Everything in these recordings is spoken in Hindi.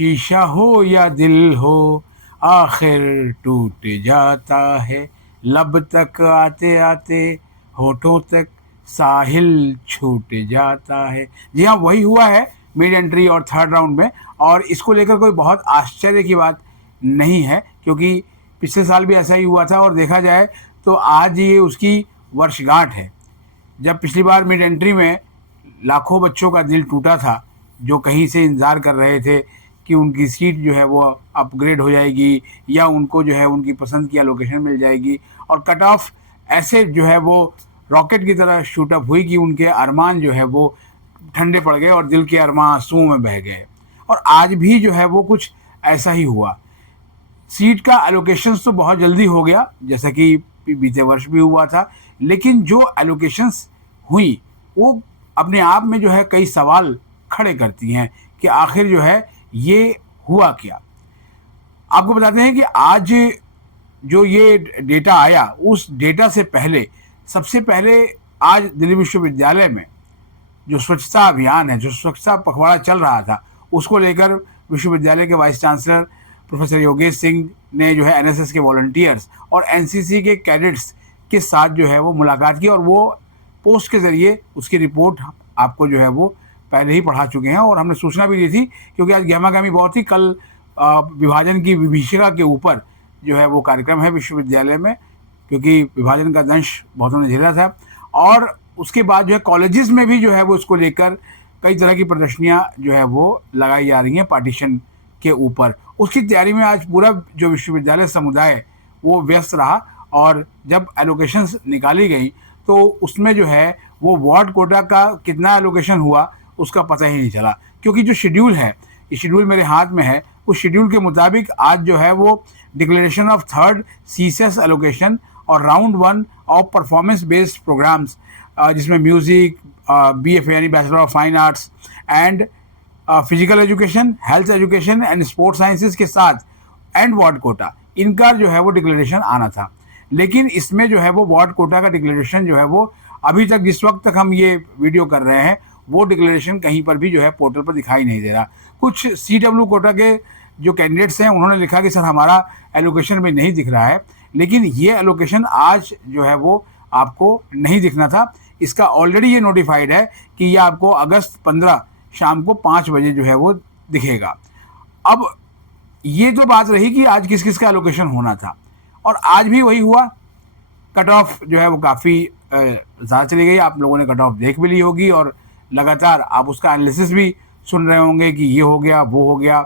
शीशा हो या दिल हो, आखिर टूट जाता है। लब तक आते आते होठों तक साहिल छूट जाता है। जी हाँ, वही हुआ है मिड एंट्री और थर्ड राउंड में। और इसको लेकर कोई बहुत आश्चर्य की बात नहीं है, क्योंकि पिछले साल भी ऐसा ही हुआ था। और देखा जाए तो आज ये उसकी वर्षगांठ है, जब पिछली बार मिड एंट्री में लाखों बच्चों का दिल टूटा था, जो कहीं से इंतज़ार कर रहे थे कि उनकी सीट जो है वो अपग्रेड हो जाएगी या उनको जो है उनकी पसंद की लोकेशन मिल जाएगी। और कट ऑफ ऐसे जो है वो रॉकेट की तरह शूट अप हुई कि उनके अरमान जो है वो ठंडे पड़ गए और दिल के अरमान आंसुओं में बह गए। और आज भी जो है वो कुछ ऐसा ही हुआ। सीट का एलोकेशंस तो बहुत जल्दी हो गया, जैसा कि बीते वर्ष भी हुआ था, लेकिन जो एलोकेशंस हुई वो अपने आप में जो है कई सवाल खड़े करती हैं कि आखिर जो है ये हुआ क्या। आपको बताते हैं कि आज जो ये डेटा आया, उस डेटा से पहले सबसे पहले आज दिल्ली विश्वविद्यालय में जो स्वच्छता अभियान है, जो स्वच्छता पखवाड़ा चल रहा था, उसको लेकर विश्वविद्यालय के vice chancellor professor Yogesh Singh ने जो है एनएसएस के वॉलंटियर्स और एनसीसी के कैडेट्स के साथ जो है वो मुलाकात की। और वो पोस्ट के ज़रिए उसकी रिपोर्ट आपको जो है वो पहले ही पढ़ा चुके हैं और हमने सूचना भी दी थी, क्योंकि आज गहमागहमी बहुत थी। कल विभाजन की विभीषिका के ऊपर जो है वो कार्यक्रम है विश्वविद्यालय में, क्योंकि विभाजन का दंश बहुतों ने झेला था। और उसके बाद जो है कॉलेजेस में भी जो है वो इसको लेकर कई तरह की प्रदर्शनियाँ जो है वो लगाई जा रही हैं पार्टीशन के ऊपर। उसकी तैयारी में आज पूरा जो विश्वविद्यालय समुदाय वो व्यस्त रहा। और जब एलोकेशंस निकाली गई तो उसमें जो है वो वार्ड कोटा का कितना एलोकेशन हुआ उसका पता ही नहीं चला, क्योंकि जो शेड्यूल है, ये शेड्यूल मेरे हाथ में है, उस शेड्यूल के मुताबिक आज जो है वो डिक्लेरेशन ऑफ थर्ड सीसेस एलोकेशन और round 1 of performance based programs, जिसमें म्यूज़िक, बीएफए यानी bachelor of fine arts and physical education, health education and sports sciences के साथ एंड वार्ड कोटा, इनका जो है वो डिक्लेरेशन आना था। लेकिन इसमें जो है वो वार्ड कोटा का डिक्लेरेशन जो है वो अभी तक, जिस वक्त तक हम ये वीडियो कर रहे हैं, वो डिक्लेरेशन कहीं पर भी जो है पोर्टल पर दिखाई नहीं दे रहा। कुछ CW कोटा के जो कैंडिडेट्स हैं उन्होंने लिखा कि सर हमारा एलोकेशन में नहीं दिख रहा है, लेकिन ये एलोकेशन आज जो है वो आपको नहीं दिखना था। इसका ऑलरेडी ये नोटिफाइड है कि ये आपको अगस्त 15 शाम को 5 बजे जो है वो दिखेगा। अब ये तो बात रही कि आज किस किस का एलोकेशन होना था, और आज भी वही हुआ। कट ऑफ जो है वो काफ़ी ज़्यादा चली गई। आप लोगों ने कट ऑफ देख भी ली होगी और लगातार आप उसका एनालिसिस भी सुन रहे होंगे कि ये हो गया, वो हो गया।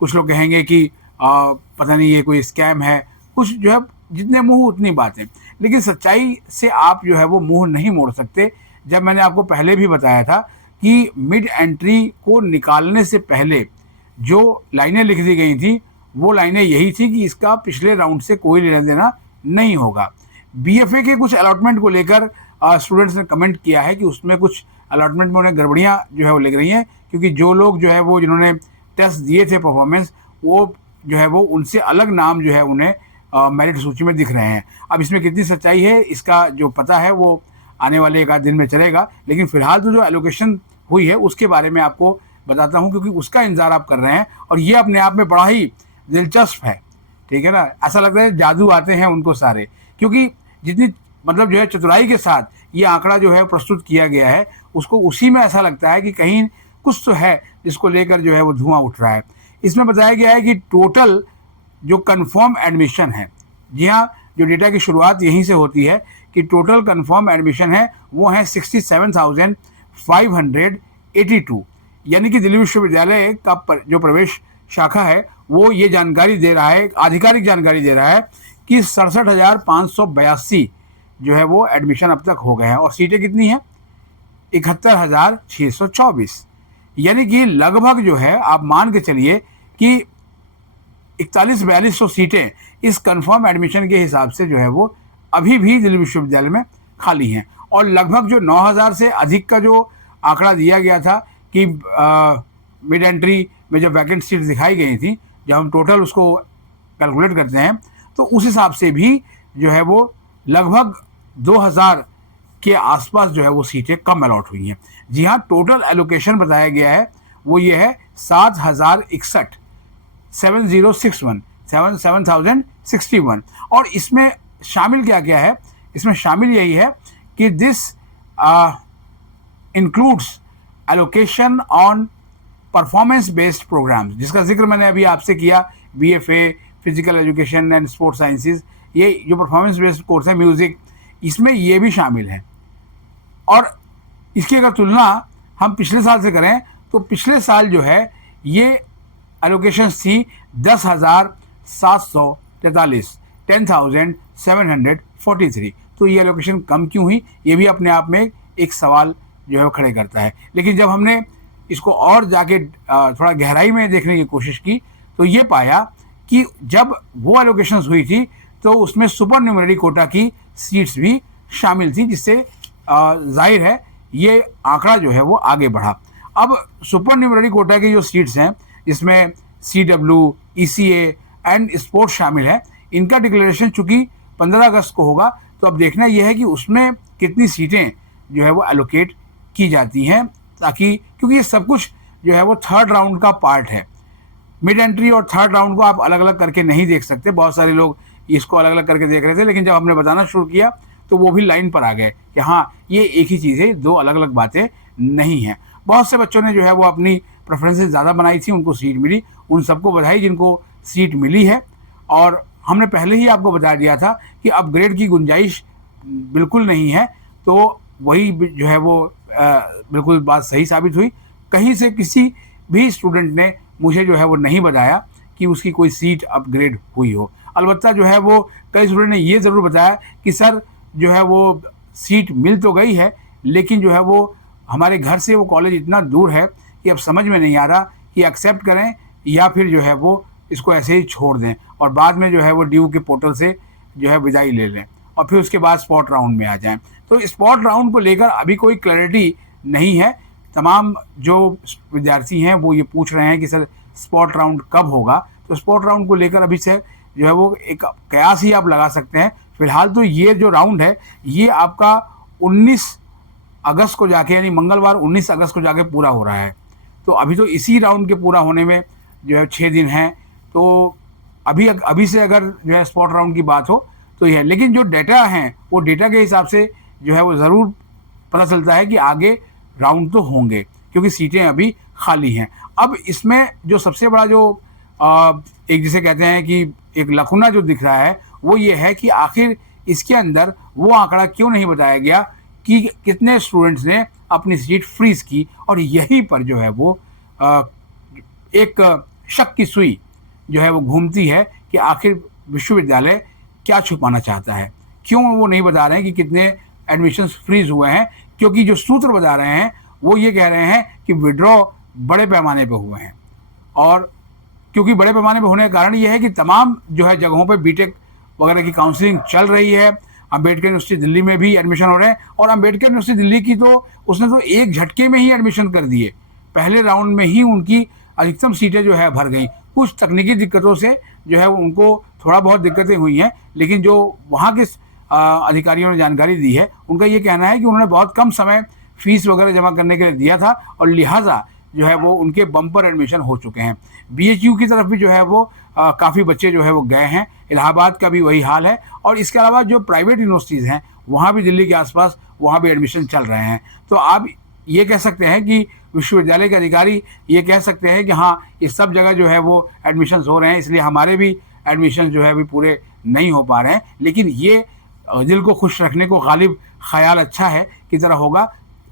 कुछ लोग कहेंगे कि पता नहीं ये कोई स्कैम है, कुछ जो है जितने मुंह उतनी बातें। लेकिन सच्चाई से आप जो है वो मुंह नहीं मोड़ सकते। जब मैंने आपको पहले भी बताया था कि मिड एंट्री को निकालने से पहले जो लाइनें लिख दी गई थी, वो लाइनें यही थी कि इसका पिछले राउंड से कोई लेना देना नहीं होगा। बीएफए के कुछ अलॉटमेंट को लेकर स्टूडेंट्स ने कमेंट किया है कि उसमें कुछ अलॉटमेंट में उन्हें गड़बड़ियाँ जो है वो लग रही हैं, क्योंकि जो लोग जो है वो जिन्होंने टेस्ट दिए थे परफॉर्मेंस, वो जो है वो उनसे अलग नाम जो है उन्हें मेरिट सूची में दिख रहे हैं। अब इसमें कितनी सच्चाई है इसका जो पता है वो आने वाले एक आध दिन में चलेगा। लेकिन फिलहाल तो जो एलोकेशन हुई है उसके बारे में आपको बताता हूँ, क्योंकि उसका इंतजार आप कर रहे हैं और ये अपने आप में बड़ा ही दिलचस्प है। ठीक है ना, ऐसा लगता है जादू आते हैं उनको सारे, क्योंकि जितनी मतलब जो है चतुराई के साथ ये आंकड़ा जो है प्रस्तुत किया गया है, उसको उसी में ऐसा लगता है कि कहीं कुछ तो है जिसको लेकर जो है वो धुआं उठ रहा है। इसमें बताया गया है कि टोटल जो कंफर्म एडमिशन है, जी हाँ, जो डेटा की शुरुआत यहीं से होती है कि टोटल कंफर्म एडमिशन है वो है 67,582। यानी कि दिल्ली विश्वविद्यालय का जो प्रवेश शाखा है वो ये जानकारी दे रहा है, आधिकारिक जानकारी दे रहा है कि 67,582 जो है वो एडमिशन अब तक हो गए हैं। और सीटें कितनी हैं? 71,624। यानी कि लगभग जो है आप मान के चलिए कि 41-4200 सीटें इस कंफर्म एडमिशन के हिसाब से जो है वो अभी भी दिल्ली विश्वविद्यालय में खाली हैं। और लगभग जो 9,000 से अधिक का जो आंकड़ा दिया गया था कि मिड एंट्री में जो वैकेंट सीट दिखाई गई थी, जब हम टोटल उसको कैलकुलेट करते हैं तो उस हिसाब से भी जो है वो लगभग 2,000 के आसपास जो है वो सीटें कम अलॉट हुई हैं। जी हाँ, टोटल एलोकेशन बताया गया है वो ये है 7,061। 7061 और इसमें शामिल क्या क्या है, इसमें शामिल यही है कि this includes allocation on performance based programmes, जिसका जिक्र मैंने अभी आपसे किया, BFA physical education and sports sciences, ये जो परफॉर्मेंस बेस्ड कोर्स है म्यूज़िक, इसमें ये भी शामिल है। और इसकी अगर तुलना हम पिछले साल से करें तो पिछले साल जो है ये एलोकेशंस थी 10,743, 10,743। तो ये एलोकेशन कम क्यों हुई, ये भी अपने आप में एक सवाल जो है वो खड़े करता है। लेकिन जब हमने इसको और जाके थोड़ा गहराई में देखने की कोशिश की तो ये पाया कि जब वो एलोकेशंस हुई थी तो उसमें सुपर न्यूमररी कोटा की सीट्स भी शामिल थी, जिससे जाहिर है ये आंकड़ा जो है वो आगे बढ़ा। अब सुपर न्यूमररी कोटा की जो सीट्स हैं, इसमें CW, ECA एंड स्पोर्ट्स शामिल है, इनका डिक्लेरेशन चूंकि 15 अगस्त को होगा, तो अब देखना यह है कि उसमें कितनी सीटें जो है वो एलोकेट की जाती हैं, ताकि क्योंकि ये सब कुछ जो है वो थर्ड राउंड का पार्ट है। मिड एंट्री और थर्ड राउंड को आप अलग अलग करके नहीं देख सकते, बहुत सारे लोग इसको अलग अलग करके देख रहे थे, लेकिन जब हमने बताना शुरू किया तो वो भी लाइन पर आ गए कि हाँ ये एक ही चीज़ है, दो अलग अलग बातें नहीं हैं। बहुत से बच्चों ने जो है वो अपनी प्रेफरेंसेस ज़्यादा बनाई थी, उनको सीट मिली, उन सबको बधाई जिनको सीट मिली है। और हमने पहले ही आपको बता दिया था कि अपग्रेड की गुंजाइश बिल्कुल नहीं है, तो वही जो है वो बिल्कुल बात सही साबित हुई। कहीं से किसी भी स्टूडेंट ने मुझे जो है वो नहीं बताया कि उसकी कोई सीट अपग्रेड हुई हो। अलबत्ता जो है वो कई स्टूडेंट ने ये ज़रूर बताया कि सर जो है वो सीट मिल तो गई है, लेकिन जो है वो हमारे घर से वो कॉलेज इतना दूर है कि अब समझ में नहीं आ रहा कि एक्सेप्ट करें या फिर जो है वो इसको ऐसे ही छोड़ दें और बाद में जो है वो ड्यू के पोर्टल से जो है विदाई ले लें और फिर उसके बाद स्पॉट राउंड में आ जाएं। तो स्पॉट राउंड को लेकर अभी कोई क्लैरिटी नहीं है। तमाम जो विद्यार्थी हैं वो ये पूछ रहे हैं कि सर स्पॉट राउंड कब होगा, तो स्पॉट राउंड को लेकर अभी से जो है वो एक कयास ही आप लगा सकते हैं। फिलहाल तो ये जो राउंड है ये आपका 19 अगस्त को जाके, यानी मंगलवार 19 अगस्त को जाके पूरा हो रहा है। तो अभी तो इसी राउंड के पूरा होने में जो है 6 दिन हैं, तो अभी से अगर जो है स्पॉट राउंड की बात हो तो यह है। लेकिन जो डेटा हैं वो डेटा के हिसाब से जो है वो ज़रूर पता चलता है कि आगे राउंड तो होंगे, क्योंकि सीटें अभी खाली हैं। अब इसमें जो सबसे बड़ा जो एक जिसे कहते हैं कि एक लकुना जो दिख रहा है वो ये है कि आखिर इसके अंदर वो आंकड़ा क्यों नहीं बताया गया कि कितने स्टूडेंट्स ने अपनी सीट फ्रीज की। और यहीं पर जो है वो एक शक की सुई जो है वो घूमती है कि आखिर विश्वविद्यालय क्या छुपाना चाहता है, क्यों वो नहीं बता रहे हैं कि कितने एडमिशन्स फ्रीज हुए हैं। क्योंकि जो सूत्र बता रहे हैं वो ये कह रहे हैं कि विड्रॉ बड़े पैमाने पर हुए हैं, और क्योंकि बड़े पैमाने पर होने का कारण ये है कि तमाम जो है जगहों पे बीटेक वगैरह की काउंसलिंग चल रही है। अम्बेडकर यूनिवर्सिटी दिल्ली में भी एडमिशन हो रहे हैं, और अम्बेडकर यूनिवर्सिटी दिल्ली की तो उसने तो एक झटके में ही एडमिशन कर दिए, पहले राउंड में ही उनकी अधिकतम सीटें जो है भर गई। कुछ तकनीकी दिक्कतों से जो है उनको थोड़ा बहुत दिक्कतें हुई हैं, लेकिन जो वहाँ के अधिकारियों ने जानकारी दी है उनका ये कहना है कि उन्होंने बहुत कम समय फीस वगैरह जमा करने के लिए दिया था, और लिहाजा जो है वो उनके बम्पर एडमिशन हो चुके हैं। BHU की तरफ भी जो है वो काफ़ी बच्चे जो है वो गए हैं, इलाहाबाद का भी वही हाल है। और इसके अलावा जो प्राइवेट यूनिवर्सिटीज़ हैं वहाँ भी दिल्ली के आसपास वहाँ भी एडमिशन चल रहे हैं। तो आप ये कह सकते हैं कि विश्वविद्यालय के अधिकारी ये कह सकते हैं कि हाँ ये सब जगह जो है वो एडमिशन्स हो रहे हैं, इसलिए हमारे भी एडमिशन जो है अभी पूरे नहीं हो पा रहे हैं। लेकिन ये दिल को खुश रखने को गालिब ख्याल अच्छा है की तरह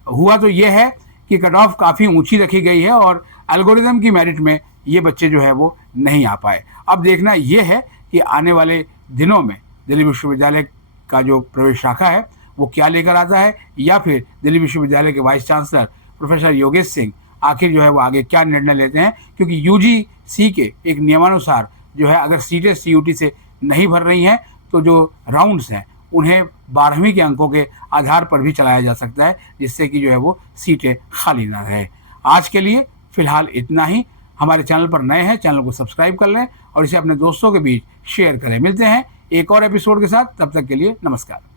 हुआ तो ये है कि कट ऑफ काफ़ी ऊंची रखी गई है और एल्गोरिदम की मेरिट में ये बच्चे जो है वो नहीं आ पाए। अब देखना ये है कि आने वाले दिनों में दिल्ली विश्वविद्यालय का जो प्रवेश शाखा है वो क्या लेकर आता है, या फिर दिल्ली विश्वविद्यालय के vice chancellor professor Yogesh Singh आखिर जो है वो आगे क्या निर्णय लेते हैं। क्योंकि UGC के एक नियमानुसार जो है अगर सीटें CUT से नहीं भर रही हैं तो जो राउंड्स हैं उन्हें 12वीं के अंकों के आधार पर भी चलाया जा सकता है, जिससे कि जो है वो सीटें खाली ना रहे। आज के लिए फ़िलहाल इतना ही। हमारे चैनल पर नए हैं, चैनल को सब्सक्राइब कर लें और इसे अपने दोस्तों के बीच शेयर करें। मिलते हैं एक और एपिसोड के साथ, तब तक के लिए नमस्कार।